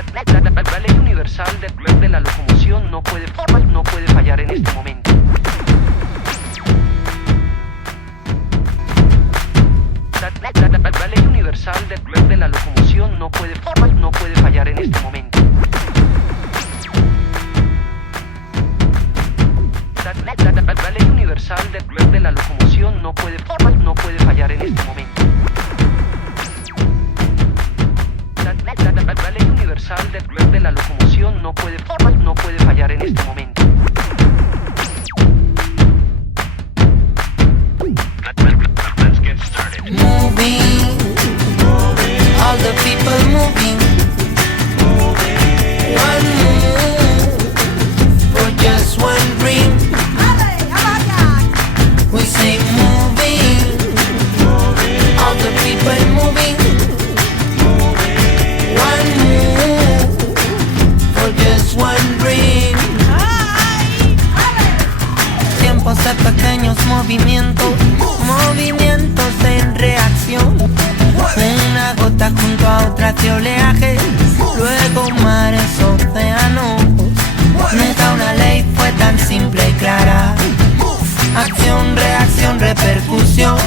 La ley universal de la locomoción no puede fallar en este momento. La ley universal de la locomoción no puede fallar en este momento. La ley universal de la locomoción no puede fallar en este momento. La ley universal de la locomoción no puede fallar en este momento. Let's get started. Moving, all the people moving. One move for just one dream. We say moving, all the people moving. One move for just one dream. Tiempos de pequeños movimientos, movimientos en reacción. Una gota junto a otra de oleaje, luego mares, océanos. Nunca una ley fue tan simple y clara. Acción, reacción, repercusión.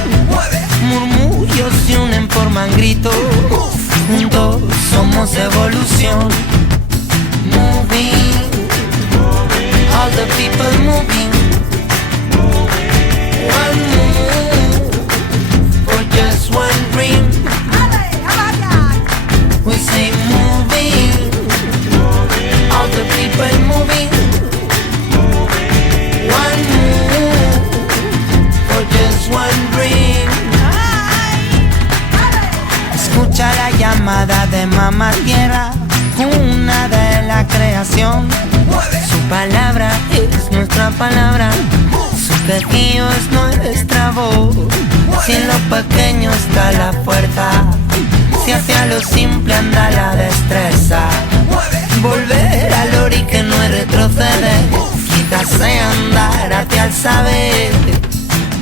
Murmullos se unen, forman gritos. Juntos somos evolución. Moving, all the people moving. One move for just one dream. We say moving, all the people moving. One move for just one dream. Escucha la llamada de Mamá Tierra, cuna de la creación. Su palabra es nuestra palabra, su quejío es nuestra voz. Si en lo pequeño está la fuerza, si hacia lo simple anda la destreza. Volver al ori que no es retroceder, quizás sea andar hacia el saber.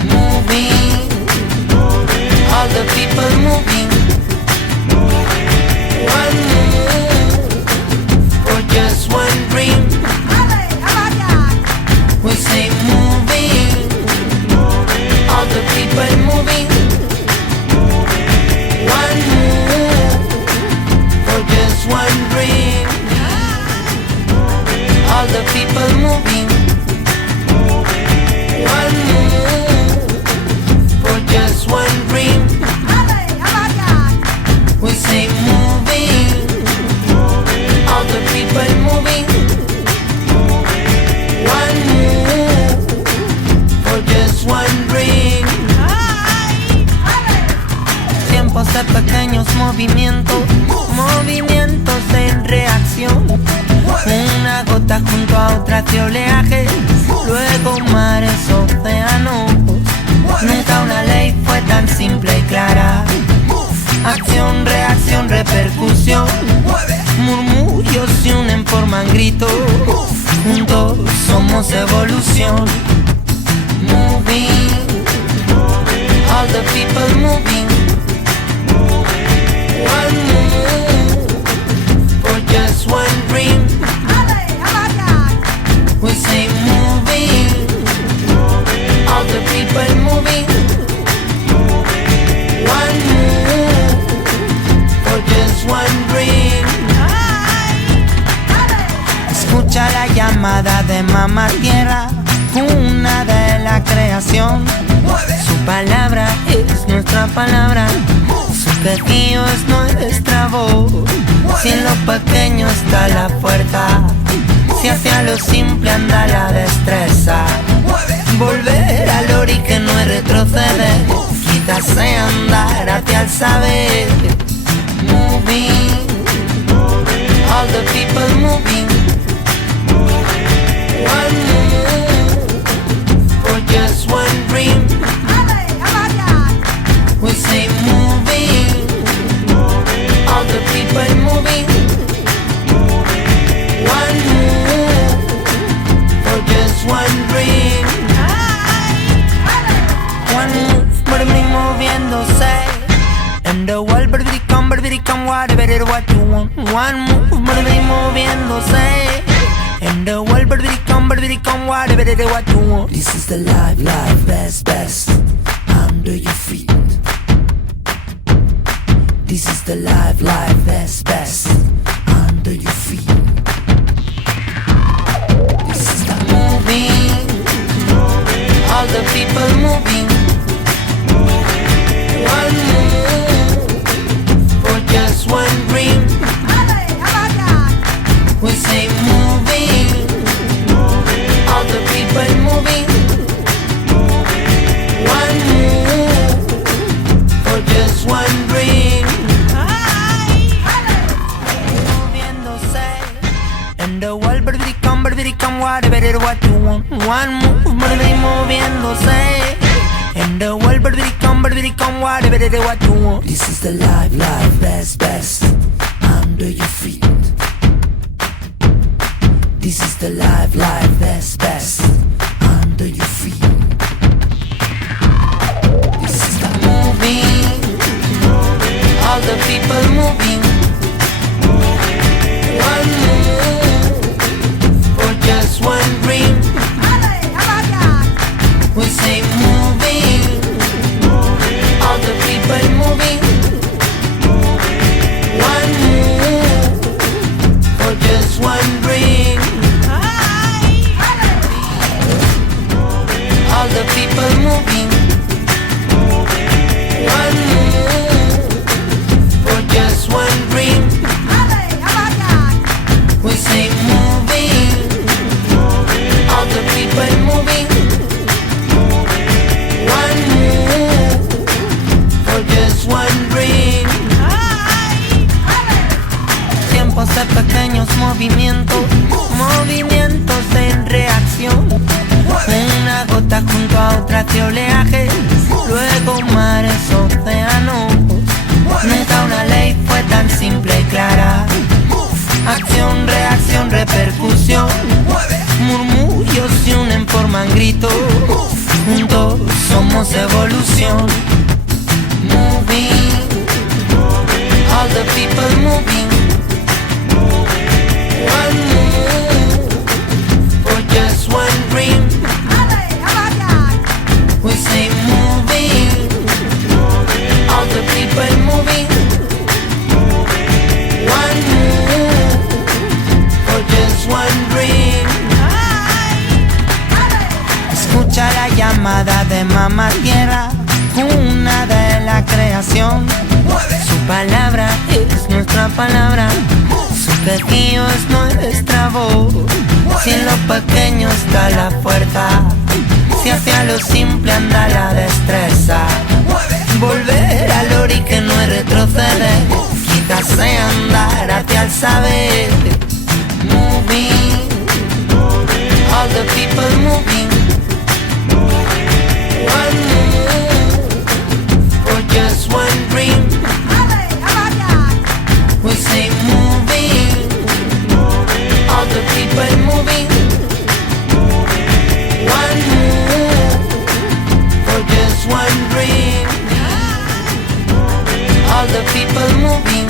Moving, all the people moving. One move for just one dream. We say moving, all the people moving. One move for just one dream. All the people moving. One move for just one dream. We say moving, all the people moving. One move for just one dream. Tiempos de pequeños movimientos, movimientos en reacción. Una gota junto a otra de oleaje, luego mares, océanos. Nunca una ley fue tan simple y clara. Acción, reacción, repercusión. Murmullos se unen, forman gritos. Juntos somos evolución. Moving, all the people moving. One move for just one dream. We say moving, all the people moving. One move for just one dream. Escucha la llamada de Mamá Tierra, cuna de la creación. Su palabra es nuestra palabra, su quejío es nuestra voz. Si en lo pequeño está la fuerza, si hacia lo simple anda la destreza. Volver al ori que no es retroceder, quizás sea andar hacia el saber. Moving, all the people moving. One move for just one dream. We say moving, all the people moving. One move for just one dream. One move por mí moviéndose, and the world become come, whatever it what you want. One move, moviéndose. And the world, come, whatever it what you want. This is the life, best, under your feet. This is the life, best, under your feet. This is the moving, all the people moving. One move for just one dream. We say moving, all the people moving. One move for just one dream. Moviéndose. And the world, come, whatever it what you want. One move, moviéndose. And the world, come, whatever it what you want. This is the life, best, under your feet. This is the life, best, under your feet. This is the moving, all the people moving. One move for just one dream. We say moving, all the people moving. One move for just one dream. All the people moving. One move for just one dream. We say moving, all the people moving. One move for just one dream. Tiempos de pequeños movimientos, movimientos en reacción. Una gota junto a otra de oleaje, luego mares, océanos. Nunca una ley fue tan simple y clara. Acción, reacción, repercusión. Murmullos se unen, forman gritos. Juntos somos evolución. Moving, all the people moving. One move for just one dream. We say moving, all the people moving. One move for just one dream. Escucha la llamada de mamá tierra, cuna de la creación. Su palabra es nuestra palabra, su quejío es nuestra voz. Si en lo pequeño está la fuerza, si hacia lo simple anda la destreza. Volver al ori que no es retroceder, quizás sea andar hacia el saber. Moving, all the people moving. One move for just one dream. We say moving, all the people moving. One move for just one dream. All the people moving.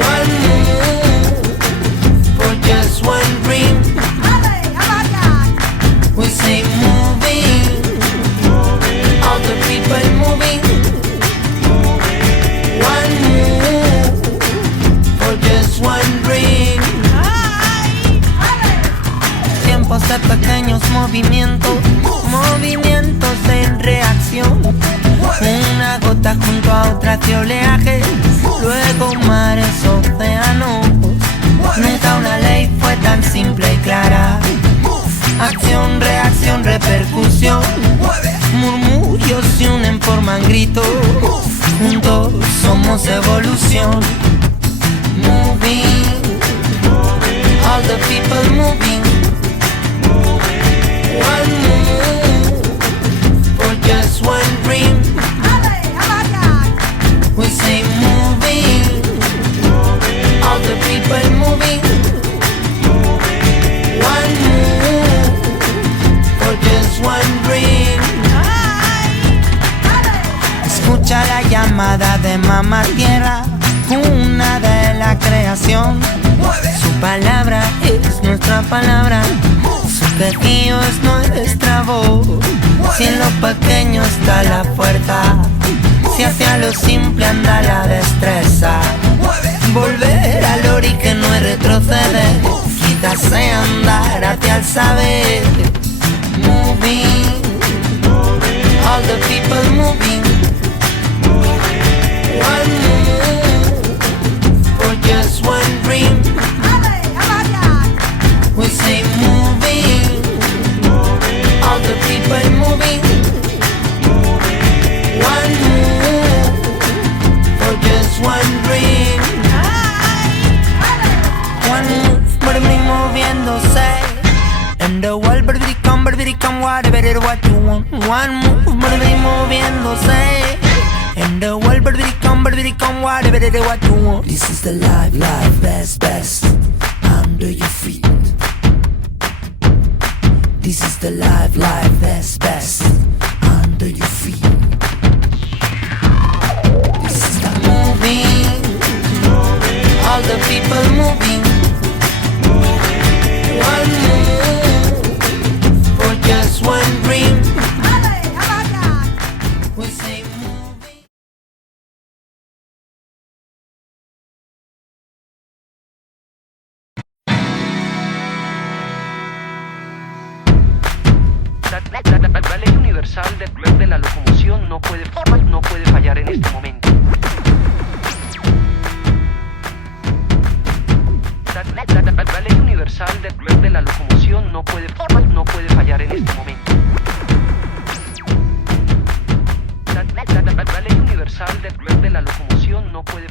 One move for just one dream. We say moving, all the people moving. One move for just one dream. Tiempos de pequeños movimientos, movimientos en reacción. Una gota junto a otra de oleaje, luego mares, océanos. Nunca una ley fue tan simple y clara. Acción, reacción, repercusión. Murmullos se unen, forman gritos. Juntos somos evolución. Moving, all the people moving. One move for just one dream. We say moving, all the people moving. One move for just one dream. Escucha la llamada llamada de mamá tierra, cuna de la creación. Su palabra es nuestra palabra, su quejío es nuestra voz. Si en lo pequeño está la fuerza, si hacia lo simple anda la destreza. Volver al ori que no es retroceder, quizás sea andar hacia el saber. Moving, all the people moving. One move for just one dream. We say moving, all the people moving. One move for just one dream. One move, moving, moviéndose. And the world, come, whatever it what you want. One move, moving, moviéndose. And the world, come, whatever it what you want. This is the life, best, under your feet. This is the life, best, under your feet. This is the moving, all the people moving. One move for just one dream. We say moving. La ley universal de la locomoción no puede fallar en este momento. La ley universal de la locomoción no puede fallar en este momento. La ley universal de la locomoción no puede